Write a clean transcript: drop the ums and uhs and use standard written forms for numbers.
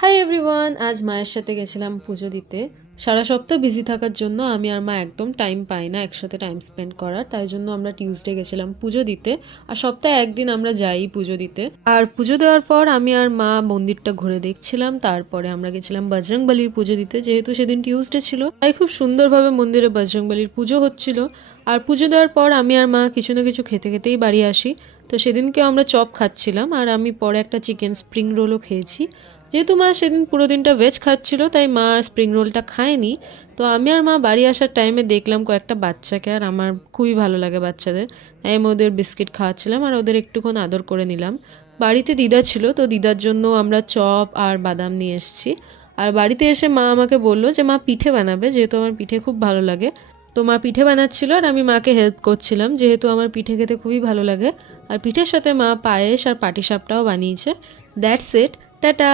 Hi everyone, আজ মায়ের সাথে গেছিলাম পুজো দিতে। সারা সপ্তাহ বিজি থাকার জন্য আমি আর মা একদম টাইম পাই না একসাথে টাইম স্পেন্ড করার, তাই জন্য আমরা টিউসডে গেছিলাম পুজো দিতে। আর সপ্তাহে একদিন আমরা যাই পুজো দিতে। আর পুজো দেওয়ার পর আমি আর মা মন্দিরটা ঘুরে দেখছিলাম, তারপরে আমরা গেছিলাম বজরংবলির পুজো দিতে। যেহেতু সেদিন টিউসডে ছিল, তাই খুব সুন্দরভাবে মন্দিরে বজরংবলির পুজো হচ্ছিল। আর পুজো দেওয়ার পর আমি আর মা কিছু না কিছু খেতে খেতেই বাড়ি আসি। তো সেদিনকেও আমরা চপ খাচ্ছিলাম, আর আমি পরে একটা চিকেন স্প্রিং রোলও খেয়েছি। যেহেতু মা সেদিন পুরো দিনটা ভেজ খাচ্ছিল, তাই মা আর স্প্রিং রোলটা খায়নি। তো আমি আর মা বাড়ি আসার টাইমে দেখলাম কয়েকটা বাচ্চাকে, আর আমার খুবই ভালো লাগে বাচ্চাদের, তাই আমি ওদের বিস্কিট খাওয়াচ্ছিলাম আর ওদের একটুক্ষণ আদর করে নিলাম। বাড়িতে দিদা ছিল, তো দিদার জন্য আমরা চপ আর বাদাম নিয়ে এসেছি। আর বাড়িতে এসে মা আমাকে বললো যে মা পিঠে বানাবে, যেহেতু আমার পিঠে খুব ভালো লাগে। তো মা পিঠে বানাচ্ছিল আর আমি মাকে হেল্প করছিলাম, যেহেতু আমার পিঠে খেতে খুবই ভালো লাগে। আর পিঠের সাথে মা পায়েস আর পাটিসাপটাও বানিয়েছে। That's it, tata.